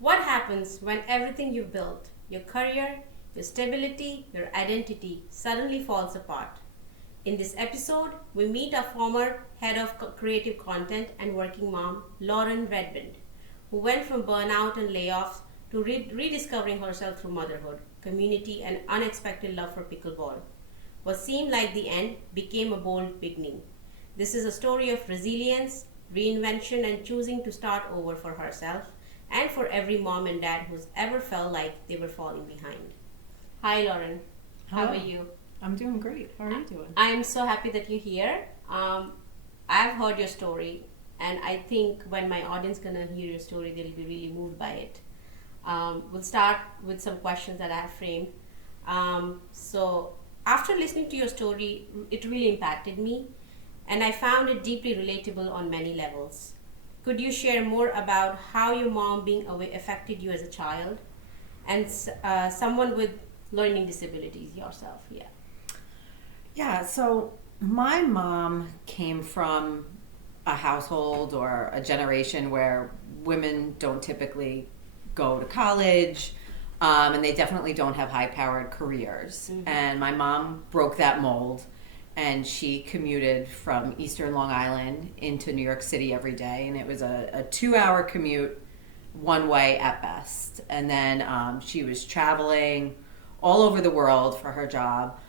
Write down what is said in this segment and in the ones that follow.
What happens when everything you've built, your career, your stability, your identity, suddenly falls apart? In this episode, we meet a former head of creative content and working mom, Lauren Redmond, who went from burnout and layoffs to rediscovering herself through motherhood, community, and unexpected love for pickleball. What seemed like the end became a bold beginning. This is a story of resilience, reinvention, and choosing to start over for herself and for every mom and dad who's ever felt like they were falling behind. Hi, Lauren. How Hello. are you? I'm doing great. How are you doing? I'm so happy that you're here. I've heard your story, and I think when my audience gonna hear your story, they'll be really moved by it. We'll start with some questions that I have framed. So after listening to your story, it really impacted me, and I found it deeply relatable on many levels. Could you share more about how your mom being away affected you as a child, and someone with learning disabilities yourself? Yeah. Yeah, so my mom came from a household or a generation where women don't typically go to college, and they definitely don't have high-powered careers. Mm-hmm. And my mom broke that mold, and she commuted from Eastern Long Island into New York City every day, and it was a 2-hour commute one way at best. And then she was traveling all over the world for her job.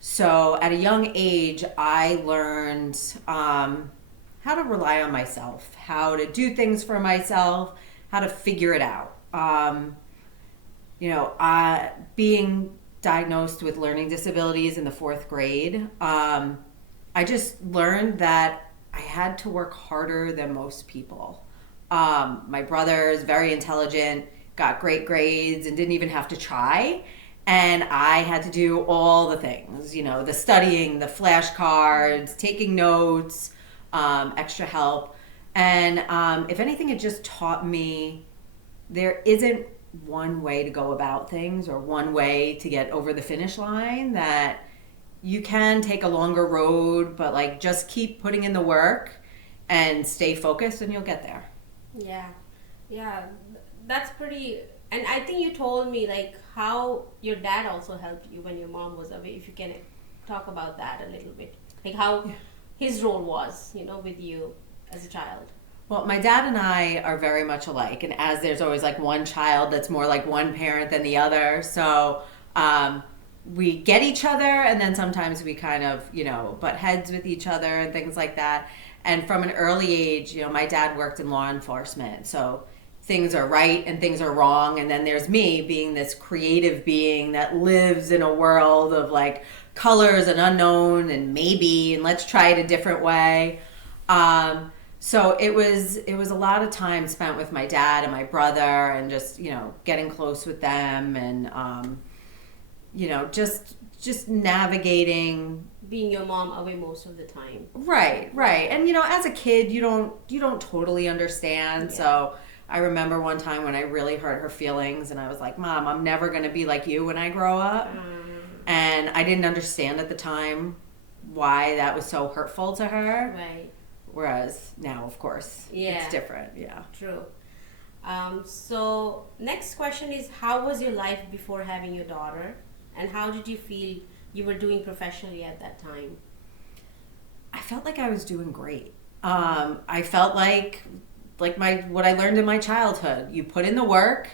So at a young age, I learned how to rely on myself, how to do things for myself, how to figure it out. Being diagnosed with learning disabilities in the 4th grade, I just learned that I had to work harder than most people. My brother is very intelligent, got great grades, and didn't even have to try. And I had to do all the things, the studying, the flashcards, taking notes, extra help. And if anything, it just taught me there isn't one way to go about things or one way to get over the finish line, that you can take a longer road, but just keep putting in the work and stay focused and you'll get there. Yeah, that's pretty. And I think you told me how your dad also helped you when your mom was away. If you can talk about that a little bit, how his role was, with you as a child. Well, my dad and I are very much alike, and as there's always one child that's more like one parent than the other, so we get each other, and then sometimes we kind of butt heads with each other and things like that. And from an early age, my dad worked in law enforcement, so things are right and things are wrong, and then there's me being this creative being that lives in a world of colors and unknown and maybe, and let's try it a different way. So it was a lot of time spent with my dad and my brother, and just getting close with them, and just navigating. Being your mom away most of the time. Right. And as a kid, you don't totally understand. Yeah. So I remember one time when I really hurt her feelings, and I was like, "Mom, I'm never going to be like you when I grow up." And I didn't understand at the time why that was so hurtful to her. Right. Whereas now, of course, it's different. Yeah. True. So next question is, how was your life before having your daughter, and how did you feel you were doing professionally at that time? I felt like I was doing great. I felt like what I learned in my childhood. You put in the work,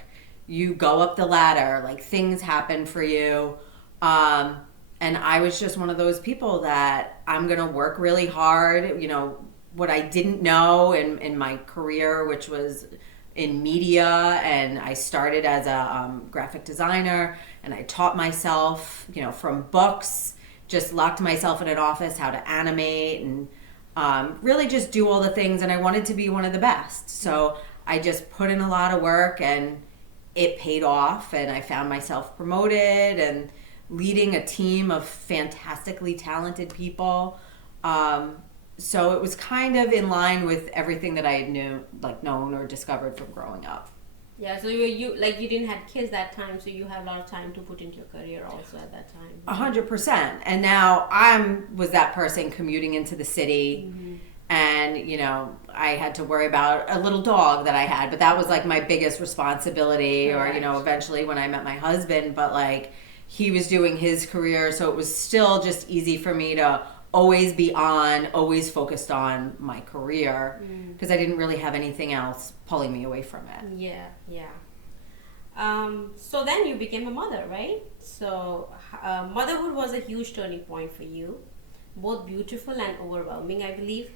you go up the ladder, things happen for you. And I was just one of those people that I'm going to work really hard. What I didn't know in my career, which was in media, and I started as a graphic designer, and I taught myself, from books, just locked myself in an office how to animate and really just do all the things, and I wanted to be one of the best. So I just put in a lot of work, and it paid off, and I found myself promoted and leading a team of fantastically talented people. So it was kind of in line with everything that I had known or discovered from growing up. Yeah, so you didn't have kids that time, so you had a lot of time to put into your career also at that time. 100%. And now was that person commuting into the city, and then, I had to worry about a little dog that I had, but that was like my biggest responsibility. Or, eventually when I met my husband, but like he was doing his career, so it was still just easy for me to always be on, always focused on my career, because I didn't really have anything else pulling me away from it. Yeah. So then you became a mother, right? So motherhood was a huge turning point for you, both beautiful and overwhelming, I believe.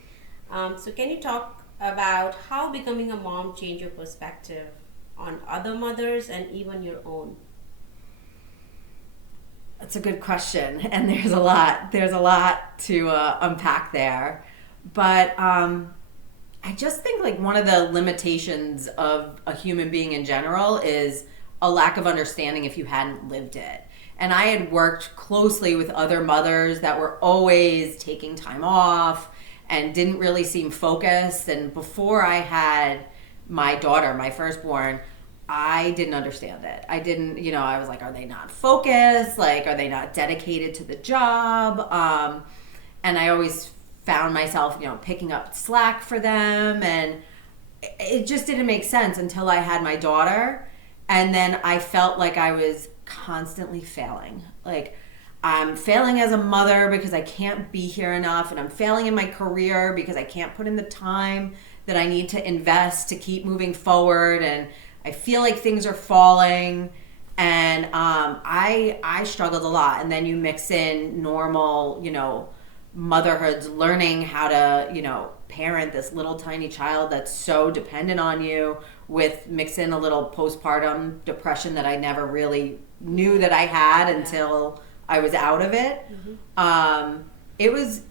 So can you talk about how becoming a mom changed your perspective on other mothers and even your own? That's a good question, and there's a lot to unpack there. But I just think like one of the limitations of a human being in general is a lack of understanding if you hadn't lived it. And I had worked closely with other mothers that were always taking time off and didn't really seem focused. And before I had my daughter, my firstborn, I didn't understand it. I didn't, I was like, are they not focused? Like, are they not dedicated to the job? And I always found myself, picking up slack for them. And it just didn't make sense until I had my daughter. And then I felt like I was constantly failing. Like, I'm failing as a mother because I can't be here enough. And I'm failing in my career because I can't put in the time that I need to invest to keep moving forward. And I feel like things are falling, and I struggled a lot. And then you mix in normal, motherhoods, learning how to, parent this little tiny child that's so dependent on you, with mix in a little postpartum depression that I never really knew that I had until I was out of it. It was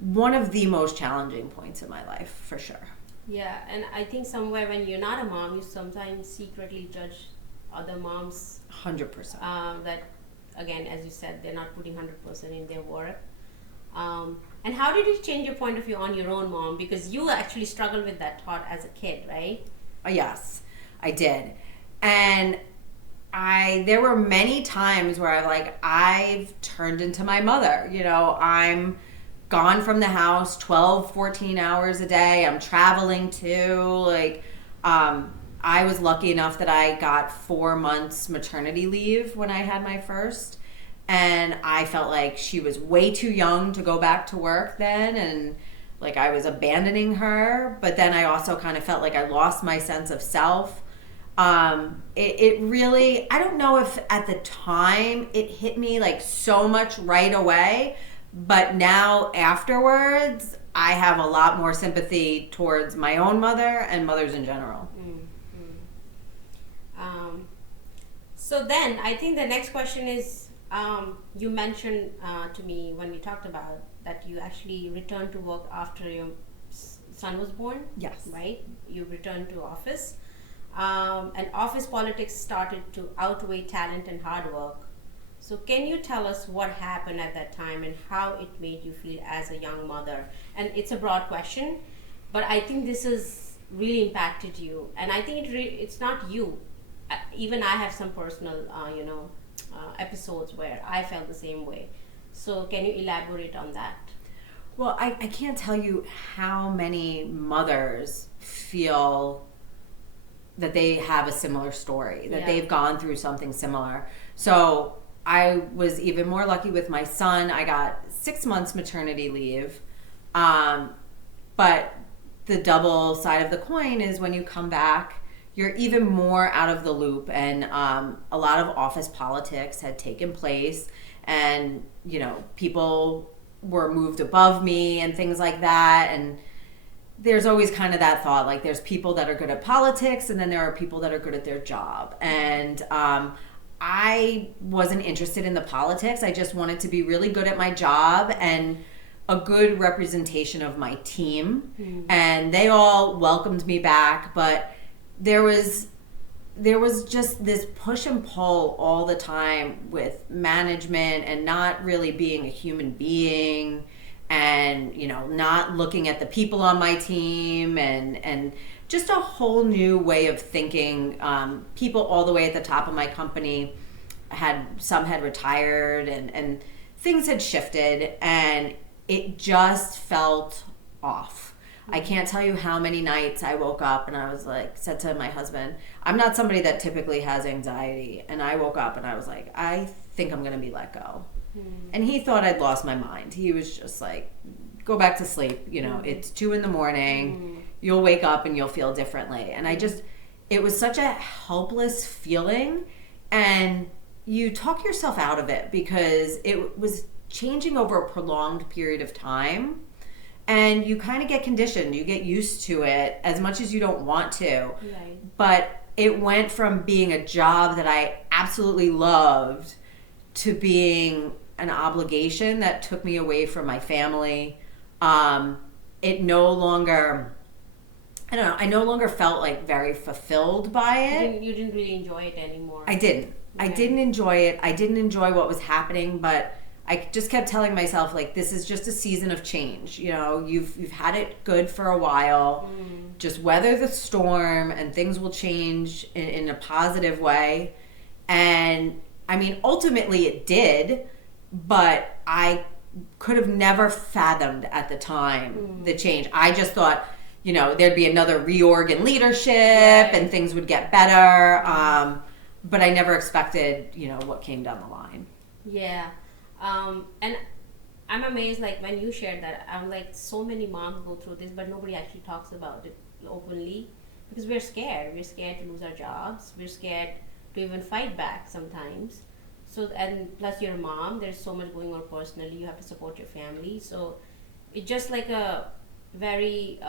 one of the most challenging points in my life, for sure. Yeah, and I think somewhere when you're not a mom, you sometimes secretly judge other moms. 100%. That, again, as you said, they're not putting 100% in their work. And how did it change your point of view on your own mom? Because you actually struggled with that thought as a kid, right? Yes, I did. And there were many times where I've turned into my mother. I'm gone from the house 12, 14 hours a day. I'm traveling too. I was lucky enough that I got 4 months maternity leave when I had my first. And I felt like she was way too young to go back to work then. And like I was abandoning her. But then I also kind of felt like I lost my sense of self. It really, I don't know if at the time it hit me like so much right away. But now afterwards, I have a lot more sympathy towards my own mother and mothers in general. So then I think the next question is, you mentioned to me when we talked about that you actually returned to work after your son was born. Yes. Right? You returned to office. And office politics started to outweigh talent and hard work. So can you tell us what happened at that time and how it made you feel as a young mother? And it's a broad question, but I think this has really impacted you. And I think it's not you. Even I have some personal, episodes where I felt the same way. So can you elaborate on that? Well, I can't tell you how many mothers feel that they have a similar story, that they've gone through something similar. So I was even more lucky with my son. I got 6 months maternity leave. But the double side of the coin is when you come back, you're even more out of the loop. And a lot of office politics had taken place. And, people were moved above me and things like that. And there's always kind of that thought, like there's people that are good at politics and then there are people that are good at their job. And I wasn't interested in the politics. I just wanted to be really good at my job and a good representation of my team. And they all welcomed me back, but there was just this push and pull all the time with management and not really being a human being and, not looking at the people on my team and just a whole new way of thinking. People all the way at the top of my company some had retired and things had shifted and it just felt off. I can't tell you how many nights I woke up and I was like, said to my husband, I'm not somebody that typically has anxiety. And I woke up and I was like, I think I'm going to be let go. And he thought I'd lost my mind. He was just like, go back to sleep. You know, it's 2 a.m. You'll wake up and you'll feel differently. And it was such a helpless feeling. And you talk yourself out of it because it was changing over a prolonged period of time. And you kind of get conditioned. You get used to it as much as you don't want to. Right. But it went from being a job that I absolutely loved to being an obligation that took me away from my family. It no longer, I don't know, I no longer felt like very fulfilled by it. You didn't really enjoy it anymore. I didn't. Right. I didn't enjoy it. I didn't enjoy what was happening, but I just kept telling myself, like, this is just a season of change. You know, you've had it good for a while. Just weather the storm and things will change in a positive way. And I mean, ultimately it did, but I could have never fathomed at the time the change. I just thought, you know, there'd be another reorg in leadership and things would get better. But I never expected, you know, what came down the line. Yeah. And I'm amazed, like, when you shared that, I'm like, so many moms go through this, but nobody actually talks about it openly because we're scared. We're scared to lose our jobs. We're scared to even fight back sometimes. So, and plus you're a mom, there's so much going on personally. You have to support your family. So it's just like a very,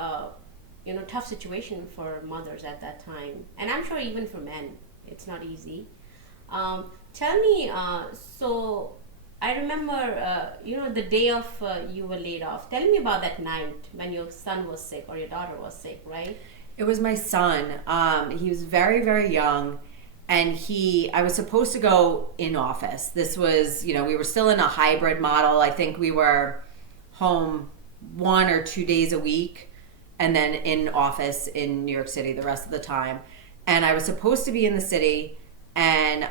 tough situation for mothers at that time. And I'm sure even for men, it's not easy. Tell me, so I remember, the day of you were laid off. Tell me about that night when your son was sick or your daughter was sick, right? It was my son. He was very, very young. And I was supposed to go in office. This was, we were still in a hybrid model. I think we were home 1 or 2 days a week and then in office in New York City the rest of the time. And I was supposed to be in the city, and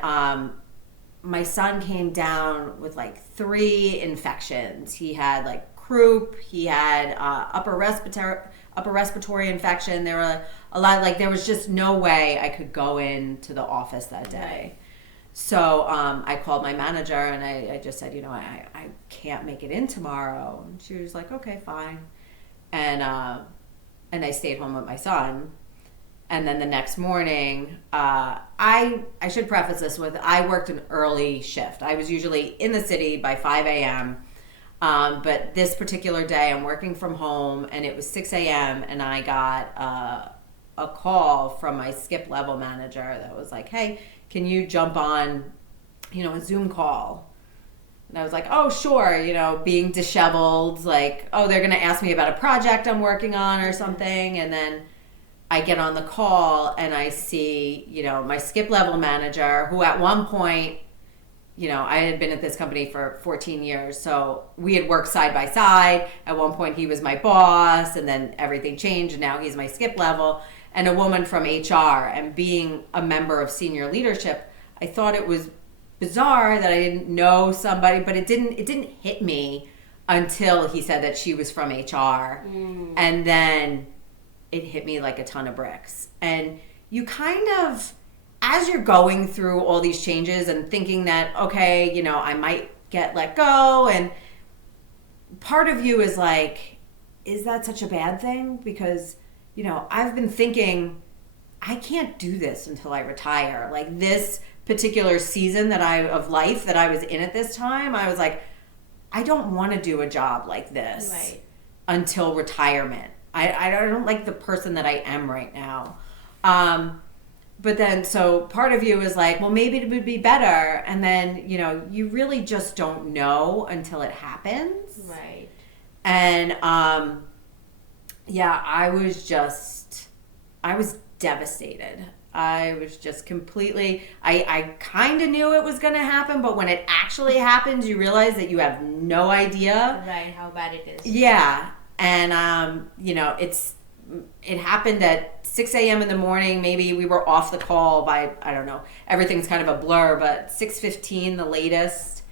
my son came down with like 3 infections. He had like croup, he had upper respiratory infection. There were a lot, like there was just no way I could go into the office that day. So I called my manager and I just said, I can't make it in tomorrow. And she was like, okay, fine. And I stayed home with my son. And then the next morning, I should preface this with, I worked an early shift. I was usually in the city by 5 a.m. But this particular day, I'm working from home, and it was 6 a.m. and I got a call from my skip level manager that was like, hey, can you jump on, a Zoom call? And I was like, oh, sure, being disheveled, like, oh, they're going to ask me about a project I'm working on or something. And then I get on the call and I see, my skip level manager, who at one point, I had been at this company for 14 years. So we had worked side by side. At one point he was my boss, and then everything changed and now he's my skip level. And a woman from HR, and being a member of senior leadership, I thought it was bizarre that I didn't know somebody, but it didn't hit me until he said that she was from HR. And then it hit me like a ton of bricks. And you kind of, as you're going through all these changes and thinking that, okay, I might get let go, and part of you is like, is that such a bad thing? Because, I've been thinking, I can't do this until I retire. Like this particular season of life that I was in at this time, I was like, I don't want to do a job like this until retirement. I don't like the person that I am right now. But then, so part of you is like, well, maybe it would be better. And then, you really just don't know until it happens. Right. And, I was devastated. I was just completely, I kind of knew it was going to happen, but when it actually happens, you realize that you have no idea. Right, how bad it is. Yeah. And, it happened at 6 a.m. in the morning. Maybe we were off the call by, I don't know, everything's kind of a blur, but 6:15 the latest.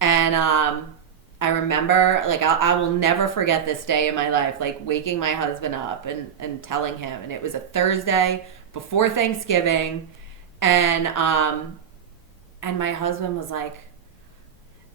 And I remember, like, I will never forget this day in my life, like, waking my husband up and telling him. And it was a Thursday before Thanksgiving. And my husband was like,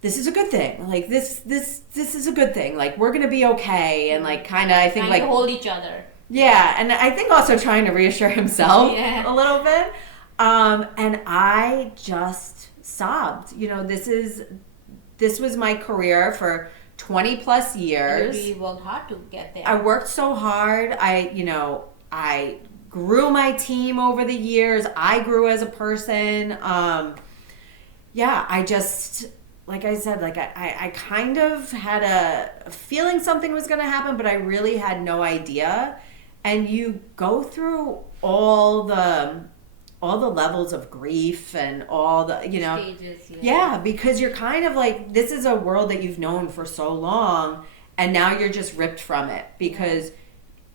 this is a good thing. Like, this is a good thing. Like, we're going to be okay. And, like, kind of, I think, trying like, to hold each other. yeah. And I think also trying to reassure himself Yeah. a little bit. And I just sobbed. You know, this was my career for 20 plus years. You really worked hard to get there. I worked so hard. I grew my team over the years. I grew as a person. I just, like I said, like I kind of had a feeling something was going to happen, but I really had no idea. And you go through all the levels of grief and all the, you know, stages. yeah, because you're kind of like, this is a world that you've known for so long, and now you're just ripped from it. Because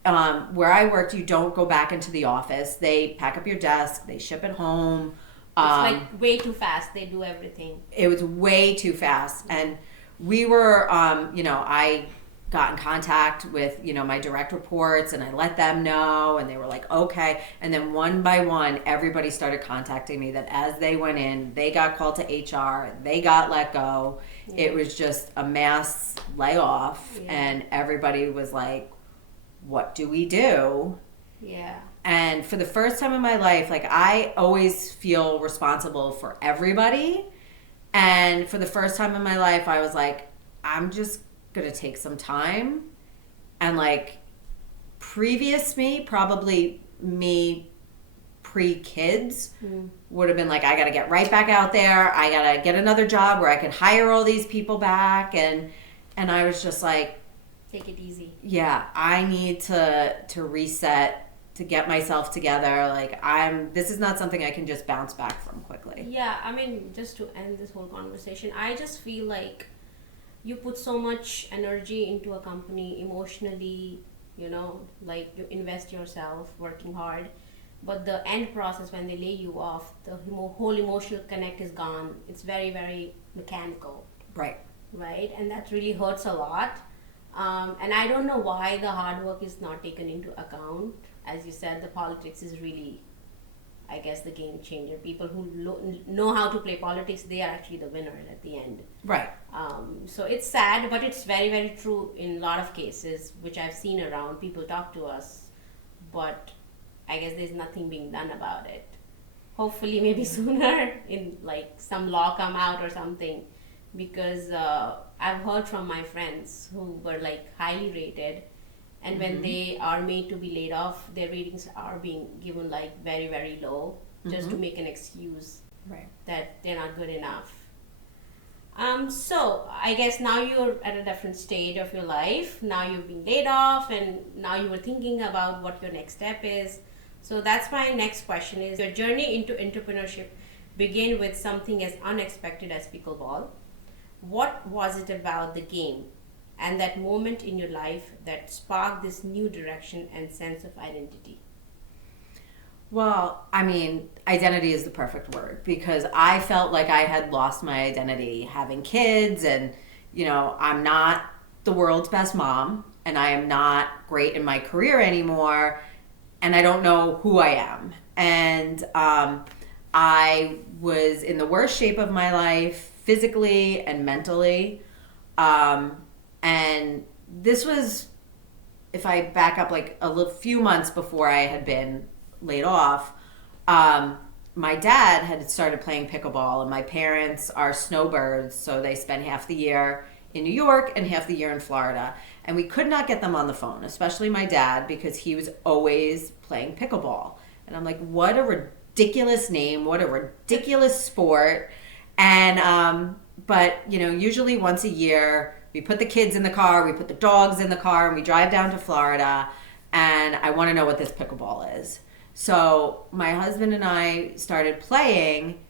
where I worked, you don't go back into the office. They pack up your desk, they ship it home. It's like way too fast. They do everything. It was way too fast. And we were, I got in contact with, my direct reports, and I let them know, and they were like, okay. And then one by one, everybody started contacting me that as they went in, they got called to HR, they got let go. Yeah. It was just a mass layoff. Yeah. And everybody was like, what do we do? Yeah. And for the first time in my life, like, I always feel responsible for everybody. And for the first time in my life, I was like, I'm just gonna take some time. And like, previous me, probably me pre-kids, would have been like, I gotta get right back out there. I gotta get another job where I can hire all these people back. And I was just like, take it easy. Yeah, I need to reset, to get myself together. Like, this is not something I can just bounce back from quickly. Yeah, I mean, just to end this whole conversation, I just feel like you put so much energy into a company emotionally, like you invest yourself working hard, but the end process, when they lay you off, the whole emotional connect is gone. It's very, very mechanical. Right. And that really hurts a lot. And I don't know why the hard work is not taken into account. As you said, the politics is really, I guess, the game changer. People who know how to play politics, they are actually the winners at the end. Right. So it's sad, but it's very, very true in a lot of cases, which I've seen around. People talk to us, but I guess there's nothing being done about it. Hopefully, maybe sooner, in like some law come out or something, because I've heard from my friends who were like highly rated, and when they are made to be laid off, their ratings are being given like very, very low, just to make an excuse that they're not good enough. So I guess now you're at a different stage of your life. Now you've been laid off, and now you were thinking about what your next step is. So that's my next question: is your journey into entrepreneurship began with something as unexpected as pickleball? What was it about the game and that moment in your life that sparked this new direction and sense of identity? Well, I mean, identity is the perfect word, because I felt like I had lost my identity having kids, and, I'm not the world's best mom, and I am not great in my career anymore, and I don't know who I am. And I was in the worst shape of my life, physically and mentally. And this was, if I back up like a few months before I had been laid off, my dad had started playing pickleball, and my parents are snowbirds, so they spend half the year in New York and half the year in Florida. And we could not get them on the phone, especially my dad, because he was always playing pickleball. And I'm like, what a ridiculous name, what a ridiculous sport. And but usually once a year we put the kids in the car, we put the dogs in the car, and we drive down to Florida, and I want to know what this pickleball is. So my husband and I started playing,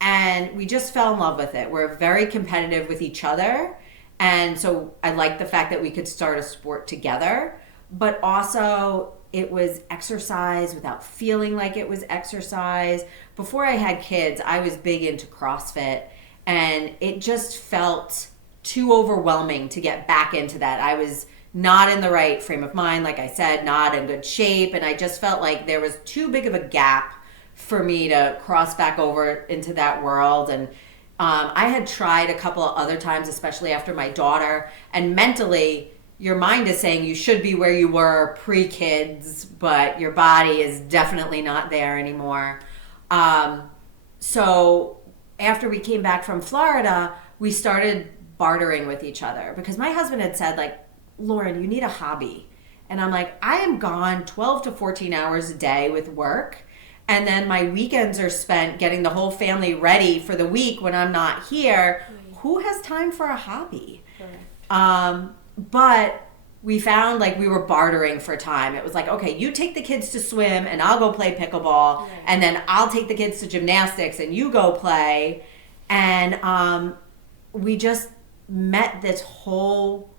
and we just fell in love with it. We're very competitive with each other, and so I liked the fact that we could start a sport together, but also it was exercise without feeling like it was exercise. Before I had kids, I was big into CrossFit, and it just felt too overwhelming to get back into that. I was not in the right frame of mind, like I said, not in good shape. And I just felt like there was too big of a gap for me to cross back over into that world. And I had tried a couple of other times, especially after my daughter, and mentally, your mind is saying you should be where you were pre-kids, but your body is definitely not there anymore. So after we came back from Florida, we started bartering with each other because my husband had said, like, Lauren, you need a hobby. And I'm like, I am gone 12 to 14 hours a day with work. And then my weekends are spent getting the whole family ready for the week when I'm not here. Right. Who has time for a hobby? But we found like we were bartering for time. It was like, okay, you take the kids to swim and I'll go play pickleball. Right. And then I'll take the kids to gymnastics and you go play. And we just met this whole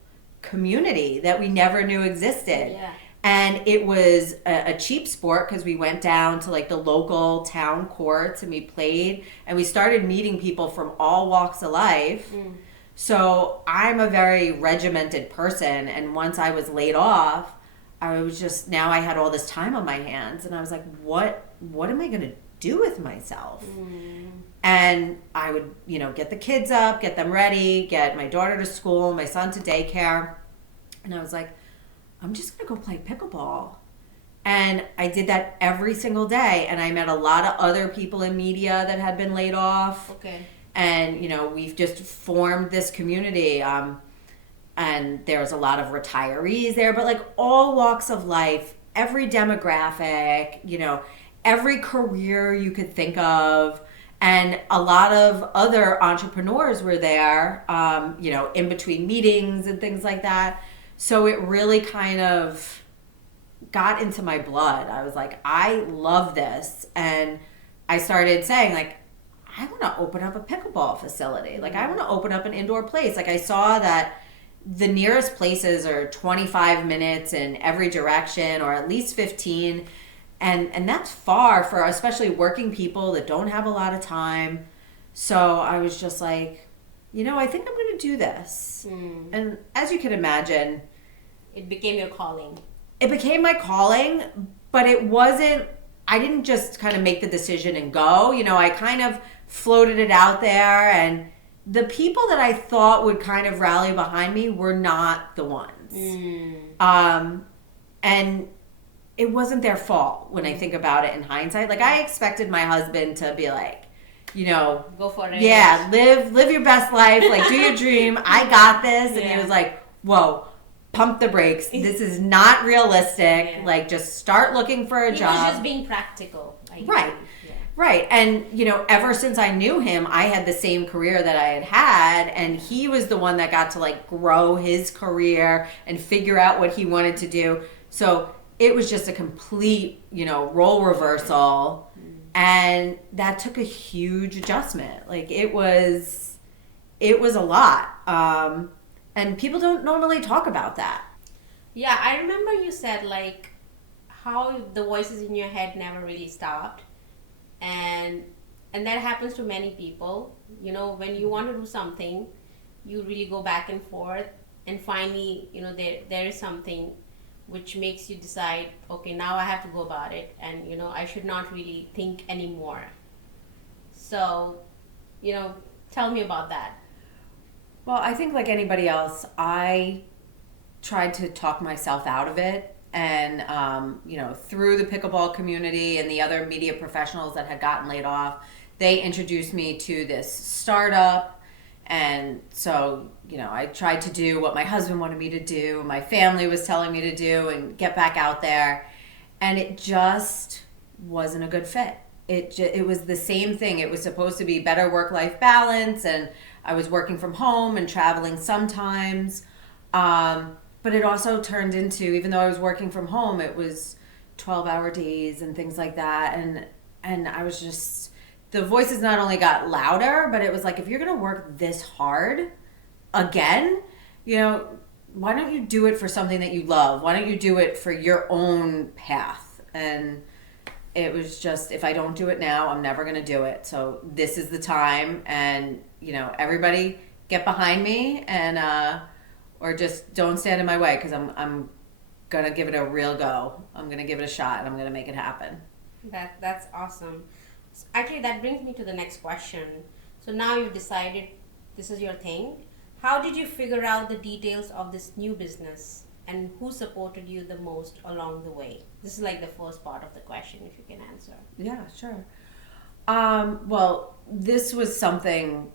community that we never knew existed. Yeah. And it was a cheap sport because we went down to like the local town courts and we played and we started meeting people from all walks of life. So I'm a very regimented person, and once I was laid off, I was just, now I had all this time on my hands and I was like, what am I going to do with myself? And I would, get the kids up, get them ready, get my daughter to school, my son to daycare. And I was like, I'm just going to go play pickleball. And I did that every single day. And I met a lot of other people in media that had been laid off. Okay. And, we've just formed this community. And there's a lot of retirees there, but like all walks of life, every demographic, every career you could think of. And a lot of other entrepreneurs were there, in between meetings and things like that. So it really kind of got into my blood. I was like, I love this. And I started saying, like, I want to open up a pickleball facility. Like, I want to open up an indoor place. Like, I saw that the nearest places are 25 minutes in every direction or at least 15. And that's far for especially working people that don't have a lot of time. So I was just like, I think I'm going to do this. And as you can imagine, it became your calling. It became my calling, but it wasn't, I didn't just kind of make the decision and go. I kind of floated it out there, and the people that I thought would kind of rally behind me were not the ones. And it wasn't their fault when I think about it in hindsight. Like, I expected my husband to be like, go for it. Yeah, live your best life. Like, do your dream. I got this. And he was like, whoa, pump the brakes. This is not realistic. Yeah. Like, just start looking for a job. He was just being practical. Right. Yeah. Right. And, ever since I knew him, I had the same career that I had. And he was the one that got to, like, grow his career and figure out what he wanted to do. So it was just a complete, role reversal. And that took a huge adjustment. Like, it was a lot. And people don't normally talk about that. Yeah, I remember you said, like, how the voices in your head never really stopped. And that happens to many people. When you want to do something, you really go back and forth. And finally, there is something which makes you decide, okay, now I have to go about it. And, I should not really think anymore. So, tell me about that. Well, I think like anybody else, I tried to talk myself out of it. And, through the pickleball community and the other media professionals that had gotten laid off, they introduced me to this startup. And so, I tried to do what my husband wanted me to do, my family was telling me to do, and get back out there. And it just wasn't a good fit. It was the same thing. It was supposed to be better work-life balance, and I was working from home and traveling sometimes. But it also turned into, even though I was working from home, it was 12-hour days and things like that. And I was just, the voices not only got louder, but it was like, if you're going to work this hard again, why don't you do it for something that you love? Why don't you do it for your own path? And it was just, if I don't do it now, I'm never going to do it. So this is the time. And, everybody get behind me and or just don't stand in my way, because I'm gonna give it a real go. I'm gonna give it a shot and I'm gonna make it happen. That's awesome. Actually, that brings me to the next question. So now you've decided this is your thing. How did you figure out the details of this new business, and who supported you the most along the way? This is like the first part of the question, if you can answer. Yeah, sure. Well, this was something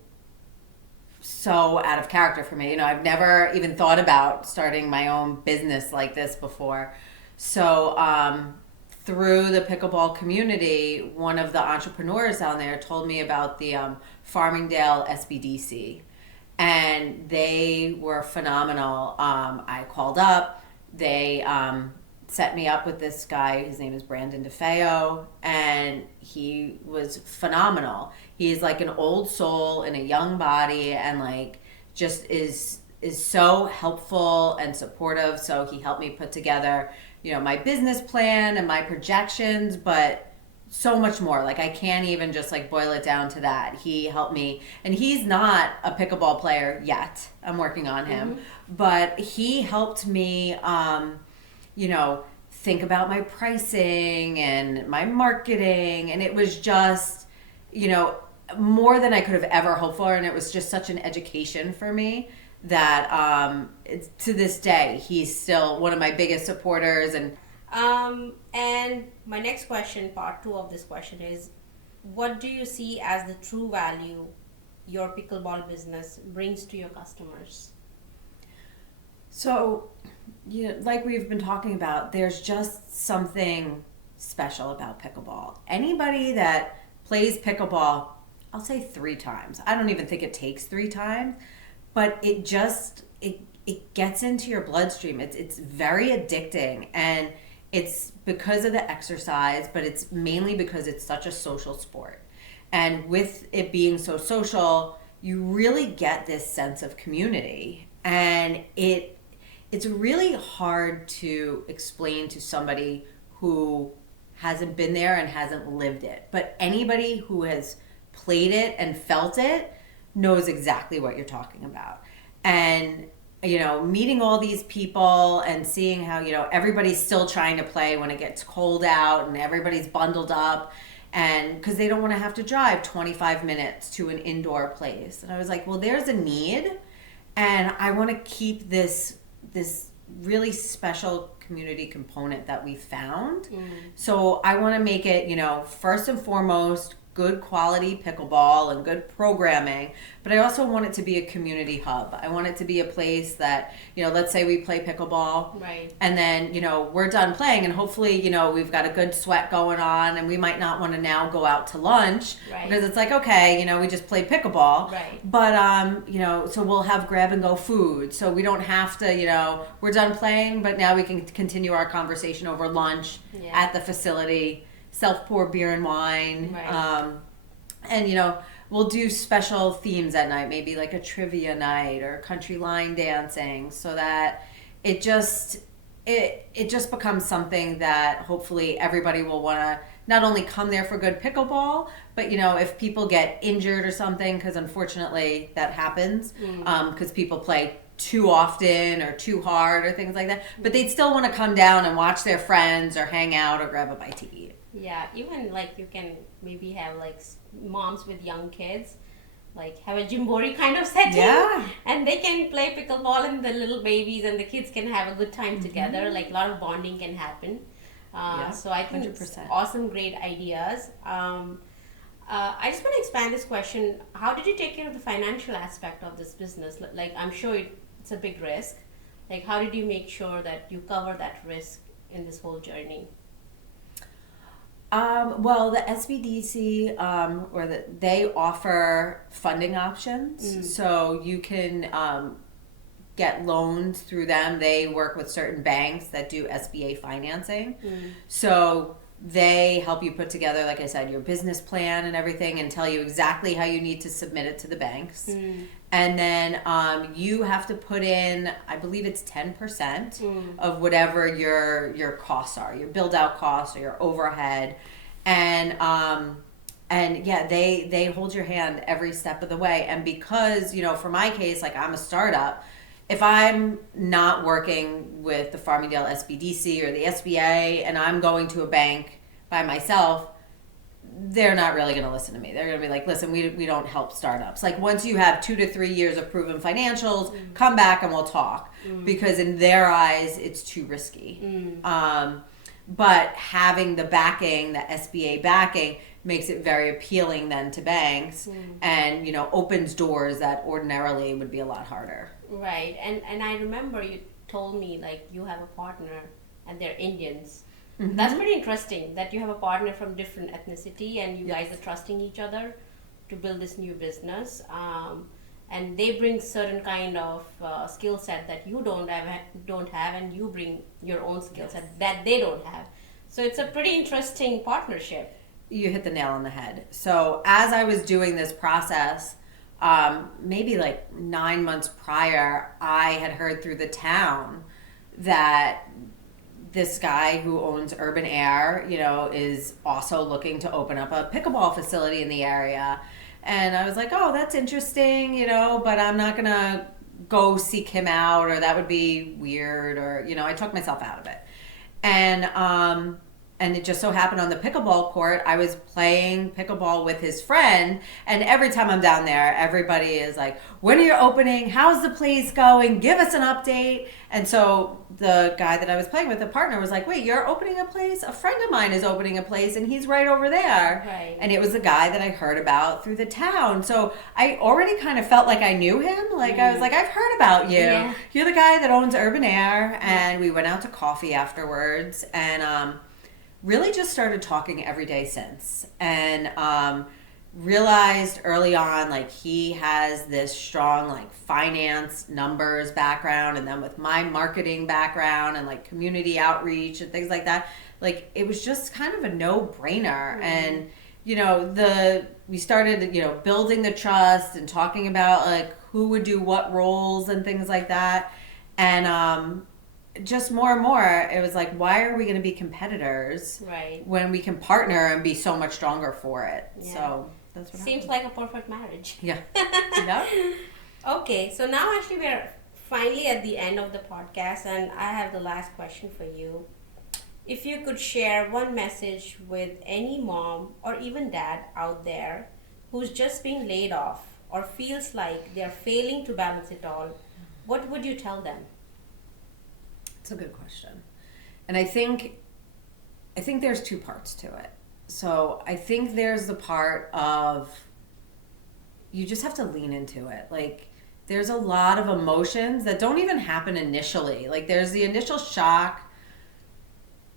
so out of character for me. I've never even thought about starting my own business like this before. So, through the pickleball community, one of the entrepreneurs down there told me about the Farmingdale SBDC, and they were phenomenal. I called up. They set me up with this guy. His name is Brandon DeFeo, and he was phenomenal. He's like an old soul in a young body, and like just is so helpful and supportive. So he helped me put together, my business plan and my projections, but so much more. Like, I can't even just like boil it down to that. He helped me, and he's not a pickleball player yet. I'm working on him, but he helped me, think about my pricing and my marketing. And it was just, more than I could have ever hoped for. And it was just such an education for me that to this day, he's still one of my biggest supporters. And my next question, part two of this question, is what do you see as the true value your pickleball business brings to your customers? So, like we've been talking about, there's just something special about pickleball. Anybody that plays pickleball, I'll say 3 times. I don't even think it takes 3 times, but it gets into your bloodstream. It's very addicting, and it's because of the exercise, but it's mainly because it's such a social sport. And with it being so social, you really get this sense of community, and it's really hard to explain to somebody who hasn't been there and hasn't lived it. But anybody who has played it and felt it knows exactly what you're talking about. And meeting all these people and seeing how, everybody's still trying to play when it gets cold out, and everybody's bundled up, and because they don't want to have to drive 25 minutes to an indoor place. And I was like, well, there's a need, and I want to keep this really special community component that we found. So I want to make it, first and foremost, good quality pickleball and good programming, but I also want it to be a community hub. I want it to be a place that, let's say we play pickleball, right, and then, we're done playing, and hopefully, we've got a good sweat going on, and we might not want to now go out to lunch, right, because it's like, okay, we just played pickleball, right, but so we'll have grab and go food, so we don't have to, we're done playing, but now we can continue our conversation over lunch at the facility, self-pour beer and wine, right. And we'll do special themes at night, maybe like a trivia night or country line dancing, so that it just becomes something that hopefully everybody will want to not only come there for good pickleball, but if people get injured or something, because unfortunately that happens, because people play too often or too hard or things like that, but they'd still want to come down and watch their friends or hang out or grab a bite to eat. Yeah, even like you can maybe have like moms with young kids, like have a Jimbori kind of setting, and they can play pickleball, and the little babies and the kids can have a good time together. Like a lot of bonding can happen. So I think 100%. It's awesome, great ideas. I just want to expand this question. How did you take care of the financial aspect of this business? Like, I'm sure it's a big risk. Like, how did you make sure that you cover that risk in this whole journey? Well, the SBDC, they offer funding options, so you can get loans through them. They work with certain banks that do SBA financing, so they help you put together, like I said, your business plan and everything, and tell you exactly how you need to submit it to the banks. And then you have to put in, I believe it's 10% of whatever your costs are, your build out costs or your overhead. And And yeah, they hold your hand every step of the way. And because, for my case, like I'm a startup, if I'm not working with the Farmingdale SBDC or the SBA and I'm going to a bank by myself, they're not really going to listen to me. They're going to be like, listen, we don't help startups. Like once you have 2 to 3 years of proven financials, come back and we'll talk. Because in their eyes, it's too risky. But having the backing, the SBA backing, makes it very appealing then to banks and, opens doors that ordinarily would be a lot harder. Right. And I remember you told me like you have a partner and they're Indians. Mm-hmm. That's pretty interesting that you have a partner from different ethnicity and you guys are trusting each other to build this new business. And they bring certain kind of skill set that you don't have, and you bring your own skill set that they don't have. So it's a pretty interesting partnership. You hit the nail on the head. So as I was doing this process, maybe like 9 months prior, I had heard through the town that this guy who owns Urban Air, is also looking to open up a pickleball facility in the area. And I was like, oh, that's interesting, but I'm not going to go seek him out, or that would be weird, or, I took myself out of it. And it just so happened on the pickleball court, I was playing pickleball with his friend. And every time I'm down there, everybody is like, when are you opening? How's the place going? Give us an update. And so the guy that I was playing with, the partner, was like, wait, you're opening a place? A friend of mine is opening a place and he's right over there. Right. And it was a guy that I heard about through the town. So I already kind of felt like I knew him. Like I was like, I've heard about you. Yeah. You're the guy that owns Urban Air. And we went out to coffee afterwards. And really just started talking every day since, and realized early on, like, he has this strong like finance numbers background, and then with my marketing background and like community outreach and things like that, like it was just kind of a no-brainer. And we started building the trust and talking about like who would do what roles and things like that. And just more and more, it was like, why are we going to be competitors when we can partner and be so much stronger for it? Yeah. So that's what seems happened. like a perfect marriage. Yeah. Yeah. Okay, so now actually we're finally at the end of the podcast, and I have the last question for you. If you could share one message with any mom or even dad out there who's just being laid off or feels like they're failing to balance it all, what would you tell them? It's a good question. And I think there's 2 parts to it. So I think there's the part of you just have to lean into it. Like there's a lot of emotions that don't even happen initially. Like there's the initial shock,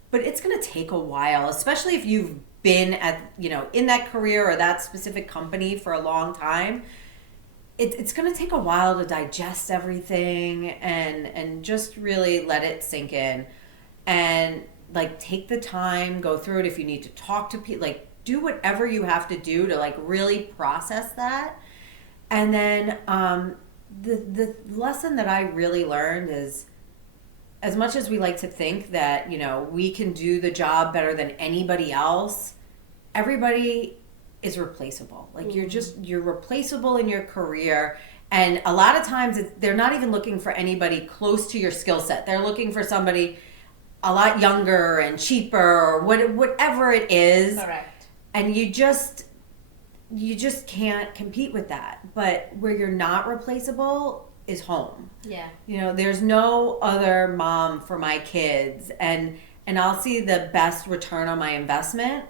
but it's going to take a while, especially if you've been at, in that career or that specific company for a long time. It's going to take a while to digest everything and just really let it sink in, and like take the time, go through it. If you need to talk to people, like do whatever you have to do to like really process that. And then the lesson that I really learned is, as much as we like to think that, we can do the job better than anybody else, everybody is replaceable. Like you're replaceable in your career. And a lot of times they're not even looking for anybody close to your skill set. They're looking for somebody a lot younger and cheaper or whatever it is. Correct. And you just can't compete with that. But where you're not replaceable is home. Yeah. There's no other mom for my kids, and I'll see the best return on my investment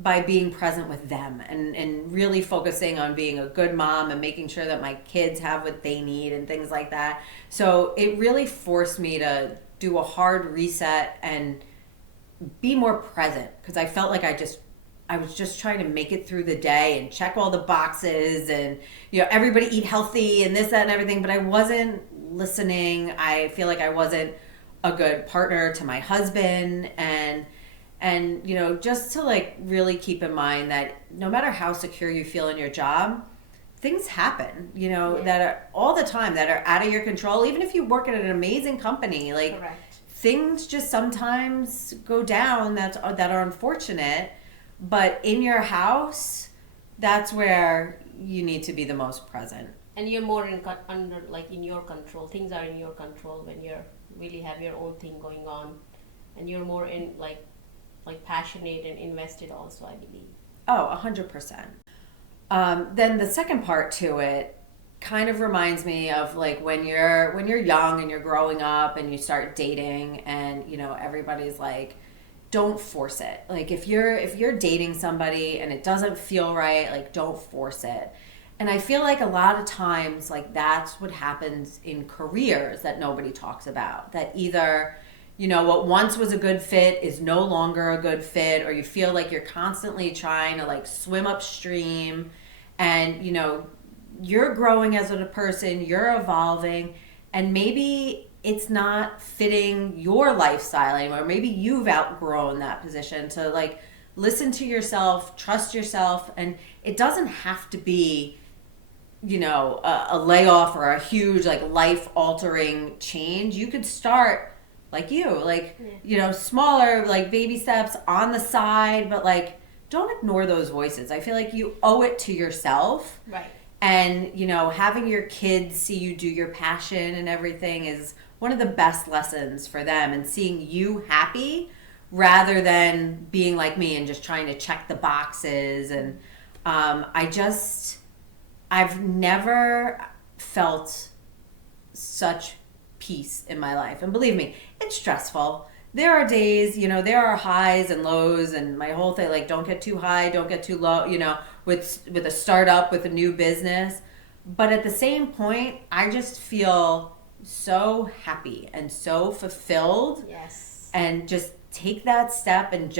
by being present with them and really focusing on being a good mom and making sure that my kids have what they need and things like that. So it really forced me to do a hard reset and be more present, because I felt like I was just trying to make it through the day and check all the boxes and, everybody eat healthy and this, that, and everything, but I wasn't listening. I feel like I wasn't a good partner to my husband, and just to like really keep in mind that no matter how secure you feel in your job, things happen, that are all the time, that are out of your control. Even if you work at an amazing company, like Correct. Things just sometimes go down that are unfortunate. But in your house, that's where you need to be the most present. And you're more under like in your control. Things are in your control when you're really have your own thing going on, and you're more in like passionate and invested also, I believe. Oh, 100%. Then the second part to it kind of reminds me of like when you're young and you're growing up and you start dating, and everybody's like, don't force it. Like if you're dating somebody and it doesn't feel right, like don't force it. And I feel like a lot of times like that's what happens in careers that nobody talks about. That either what once was a good fit is no longer a good fit, or you feel like you're constantly trying to like swim upstream, and you're growing as a person, you're evolving, and maybe it's not fitting your lifestyle anymore. Maybe you've outgrown that position. To like listen to yourself, trust yourself, and it doesn't have to be a layoff or a huge like life altering change. You could start like smaller like baby steps on the side, but like don't ignore those voices. I feel like you owe it to yourself. Right. And having your kids see you do your passion and everything is one of the best lessons for them, and seeing you happy rather than being like me and just trying to check the boxes. And I've never felt such peace in my life. And believe me, it's stressful. There are days, there are highs and lows, and my whole thing, like, don't get too high, don't get too low, with a startup, with a new business. But at the same point, I just feel so happy and so fulfilled. Yes. And just take that step and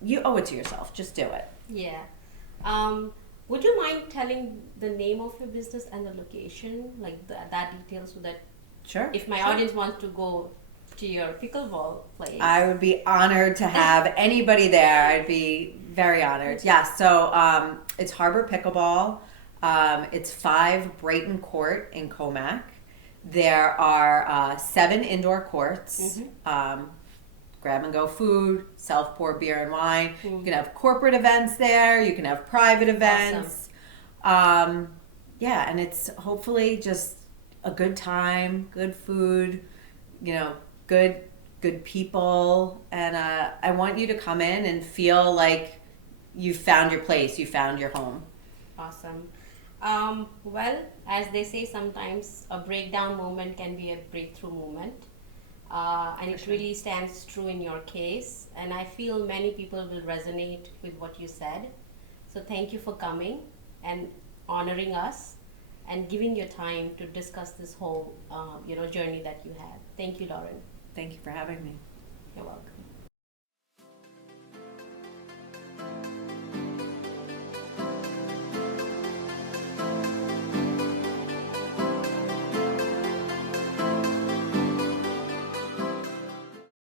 you owe it to yourself. Just do it. Yeah. Would you mind telling the name of your business and the location, like that detail, so that Sure. if my audience wants to go to your pickleball place? I would be honored to have anybody there. I'd be very honored. Yeah, so it's Harbor Pickleball. It's 5 Brayton Court in Comac. There are 7 indoor courts. Mm-hmm. Grab and go food, self-pour beer and wine. You can have corporate events there. You can have private events. Awesome. Yeah, and it's hopefully just a good time, good food, good people. And I want you to come in and feel like you found your place, you found your home. Awesome. Well, as they say, sometimes a breakdown moment can be a breakthrough moment. And it really stands true in your case. And I feel many people will resonate with what you said. So thank you for coming and honoring us and giving your time to discuss this whole journey that you had. Thank you, Lauren. Thank you for having me. You're welcome.